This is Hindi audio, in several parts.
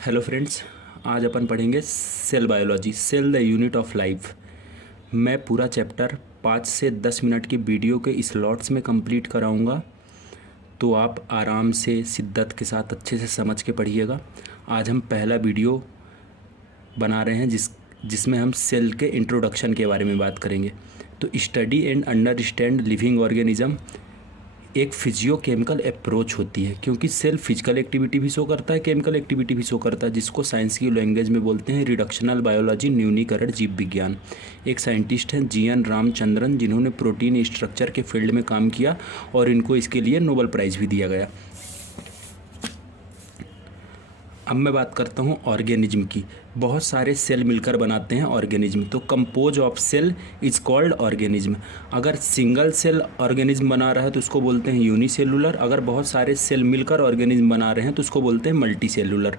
हेलो फ्रेंड्स, आज अपन पढ़ेंगे cell biology, cell the unit of life. मैं पूरा चैप्टर 5 से 10 मिनट की वीडियो के स्लॉट्स में कंप्लीट कराऊंगा, तो आप आराम से शिद्दत के साथ अच्छे से समझ के पढ़िएगा। आज हम पहला वीडियो बना रहे हैं जिसमें हम सेल के इंट्रोडक्शन के बारे में बात करेंगे। तो study and understand living organism एक फिजियोकेमिकल अप्रोच होती है, क्योंकि सेल फिजिकल एक्टिविटी भी शो करता है, केमिकल एक्टिविटी भी शो करता है, जिसको साइंस की लैंग्वेज में बोलते हैं रिडक्शनल बायोलॉजी, न्यूनीकरण जीव विज्ञान। एक साइंटिस्ट हैं जीएन रामचंद्रन, जिन्होंने प्रोटीन स्ट्रक्चर के फील्ड में काम किया और इनको इसके लिए नोबेल प्राइज़ भी दिया गया। अब मैं बात करता हूँ ऑर्गेनिज्म की। बहुत सारे सेल मिलकर बनाते हैं ऑर्गेनिज्म, तो compose of cell is called organism. अगर सिंगल सेल ऑर्गेनिज्म बना रहा है तो उसको बोलते हैं यूनिसेलुलर। अगर बहुत सारे सेल मिलकर ऑर्गेनिज्म बना रहे हैं तो उसको बोलते हैं मल्टी सेलुलर।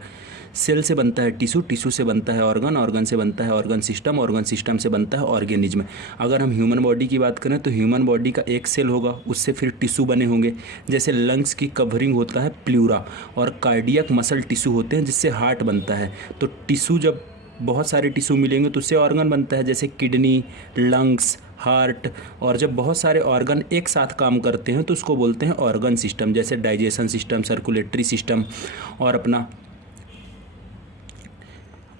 सेल से बनता है टिश्यू, टिश्यू से बनता है ऑर्गन, ऑर्गन से बनता है ऑर्गन सिस्टम, ऑर्गन सिस्टम से बनता है ऑर्गेनिज्म। अगर हम ह्यूमन बॉडी की बात करें तो ह्यूमन बॉडी का एक सेल होगा, उससे फिर टिश्यू बने होंगे। जैसे लंग्स की कवरिंग होता है प्लूरा, और कार्डियक मसल टिश्यू होते हैं जिससे हार्ट बनता है। तो टिश्यू जब बहुत सारे टिश्यू मिलेंगे तो उससे ऑर्गन बनता है, जैसे किडनी, लंग्स, हार्ट। और जब बहुत सारे ऑर्गन एक साथ काम करते हैं तो उसको बोलते हैं ऑर्गन सिस्टम, जैसे डाइजेशन सिस्टम, सर्कुलेटरी सिस्टम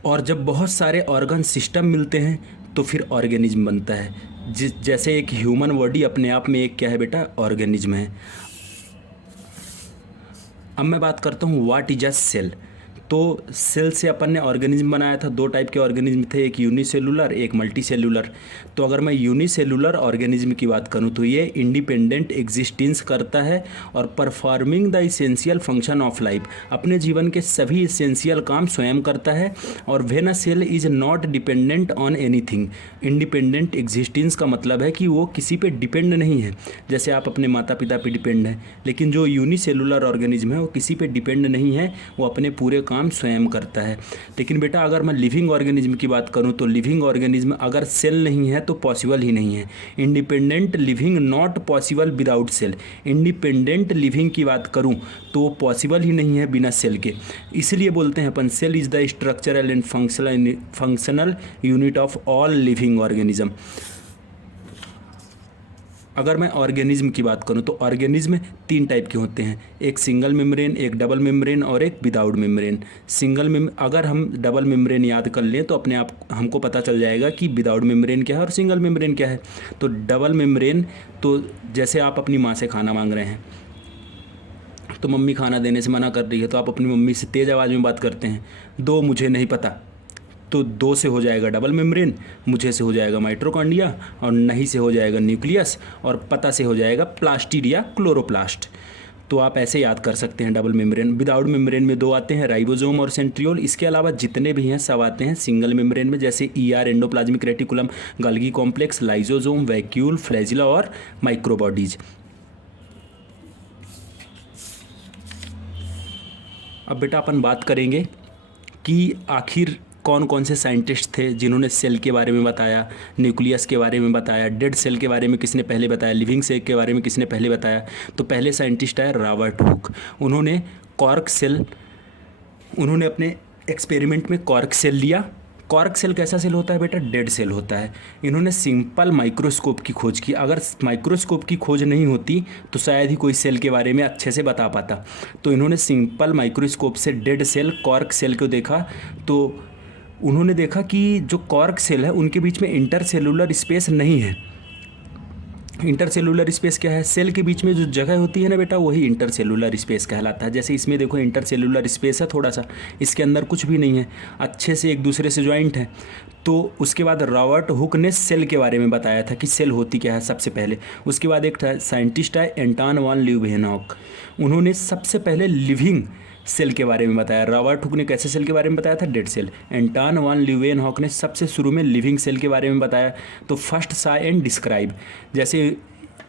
और जब बहुत सारे ऑर्गन सिस्टम मिलते हैं तो फिर ऑर्गेनिज्म बनता है। जैसे एक ह्यूमन बॉडी अपने आप में एक क्या है बेटा, ऑर्गेनिज्म है। अब मैं बात करता हूँ व्हाट इज अ सेल। तो सेल से अपन ने ऑर्गेनिज्म बनाया था। दो टाइप के ऑर्गेनिज्म थे, एक यूनिसेलुलर, एक मल्टी सेलुलर। तो अगर मैं यूनिसेलुलर ऑर्गेनिज्म की बात करूं तो ये इंडिपेंडेंट एग्जिस्टेंस करता है और performing the essential function of life, अपने जीवन के सभी इसेंशियल काम स्वयं करता है। और when a cell is not dependent on anything. Independent existence का मतलब है कि वो किसी पे डिपेंड नहीं है, जैसे आप अपने माता पिता पे डिपेंड हैं। लेकिन जो यूनिसेलुलर ऑर्गेनिज्म है वो किसी पे डिपेंड नहीं है, वो अपने पूरे काम स्वयं करता है। लेकिन बेटा अगर मैं लिविंग ऑर्गेनिज्म की बात करूं तो लिविंग ऑर्गेनिज्म अगर सेल नहीं है तो पॉसिबल ही नहीं है। Independent living not possible without cell. Independent living की बात करूं तो पॉसिबल ही नहीं है बिना सेल के। इसलिए बोलते हैं अपन cell is the structural and functional unit of all living organism. अगर मैं ऑर्गेनिज्म की बात करूं तो ऑर्गेनिज्म 3 टाइप के होते हैं, एक सिंगल मेम्ब्रेन, एक डबल मेम्ब्रेन और एक विदाउट मेम्ब्रेन। अगर हम डबल मेम्ब्रेन याद कर लें तो अपने आप हमको पता चल जाएगा कि विदाउट मेम्ब्रेन क्या है और सिंगल मेम्ब्रेन क्या है। तो डबल मेम्ब्रेन, तो जैसे आप अपनी माँ से खाना मांग रहे हैं तो मम्मी खाना देने से मना कर रही है, तो आप अपनी मम्मी से तेज़ आवाज़ में बात करते हैं, दो मुझे नहीं पता। तो दो से हो जाएगा डबल मेम्ब्रेन, मुझे से हो जाएगा माइटोकॉन्ड्रिया, और नहीं से हो जाएगा न्यूक्लियस, और पता से हो जाएगा प्लास्टिड या क्लोरोप्लास्ट। तो आप ऐसे याद कर सकते हैं डबल मेम्ब्रेन। विदाउट मेम्ब्रेन में 2 आते हैं, राइबोसोम और सेंट्रियोल। इसके अलावा जितने भी हैं सब आते हैं सिंगल मेम्ब्रेन में, जैसे ER, endoplasmic reticulum, Golgi complex, lysosome, vacuole, flagella और माइक्रोबॉडीज। अब बेटा अपन बात करेंगे कि आखिर कौन कौन से साइंटिस्ट थे जिन्होंने सेल के बारे में बताया, न्यूक्लियस के बारे में बताया, डेड सेल के बारे में किसने पहले बताया, लिविंग सेल के बारे में किसने पहले बताया। तो पहले साइंटिस्ट आए रॉबर्ट हुक। उन्होंने अपने एक्सपेरिमेंट में कॉर्क सेल लिया। कॉर्क सेल कैसा सेल होता है बेटा, डेड सेल होता है। इन्होंने सिंपल माइक्रोस्कोप की खोज की। अगर माइक्रोस्कोप की खोज नहीं होती तो शायद ही कोई सेल के बारे में अच्छे से बता पाता। तो इन्होंने सिंपल माइक्रोस्कोप से डेड सेल, कॉर्क सेल को देखा। तो उन्होंने देखा कि जो कॉर्क सेल है उनके बीच में इंटरसेलुलर स्पेस नहीं है। इंटरसेलुलर स्पेस क्या है, सेल के बीच में जो जगह होती है ना बेटा, वही इंटरसेलुलर स्पेस कहलाता है। जैसे इसमें देखो इंटरसेलुलर स्पेस है थोड़ा सा, इसके अंदर कुछ भी नहीं है, अच्छे से एक दूसरे से ज्वाइंट है। तो उसके बाद रॉबर्ट हुक ने सेल के बारे में बताया था कि सेल होती क्या है सबसे पहले। उसके बाद एक साइंटिस्ट है एंटोन वान ल्यूवेनहॉक, उन्होंने सबसे पहले लिविंग सेल के बारे में बताया। रॉबर्ट हुक ने कैसे सेल के बारे में बताया था, डेड सेल। एंटोन वान ल्यूवेनहॉक ने सबसे शुरू में लिविंग सेल के बारे में बताया। तो फर्स्ट सा एंड डिस्क्राइब, जैसे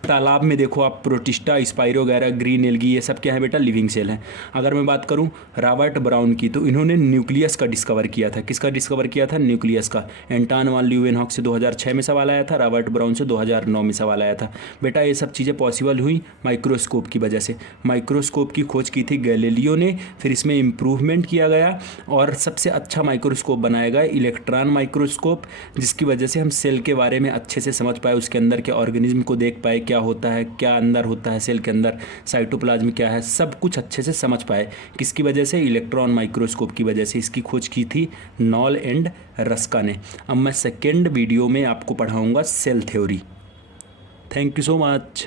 तालाब में देखो आप प्रोटिस्टा, स्पाइरो वगैरह, ग्रीन एल्गी, ये सब क्या है बेटा, लिविंग सेल हैं। अगर मैं बात करूं रॉबर्ट ब्राउन की, तो इन्होंने न्यूक्लियस का डिस्कवर किया था। किसका डिस्कवर किया था? न्यूक्लियस का। एंटन वान ल्यूवेनहॉक से 2006 में सवाल आया था, रॉबर्ट ब्राउन से 2009 में सवाल आया था। बेटा ये सब चीज़ें पॉसिबल हुई माइक्रोस्कोप की वजह से। माइक्रोस्कोप की खोज की थी गैलीलियो ने, फिर इसमें इम्प्रूवमेंट किया गया और सबसे अच्छा माइक्रोस्कोप बनाया गया इलेक्ट्रॉन माइक्रोस्कोप, जिसकी वजह से हम सेल के बारे में अच्छे से समझ पाए, उसके अंदर के ऑर्गेनिज्म को देख पाए, क्या होता है, क्या अंदर होता है सेल के अंदर, साइटोप्लाज्म क्या है, सब कुछ अच्छे से समझ पाए। किसकी वजह से? इलेक्ट्रॉन माइक्रोस्कोप की वजह से। इसकी खोज की थी नॉल एंड रस्का ने। अब मैं सेकेंड वीडियो में आपको पढ़ाऊंगा cell theory. Thank you so much.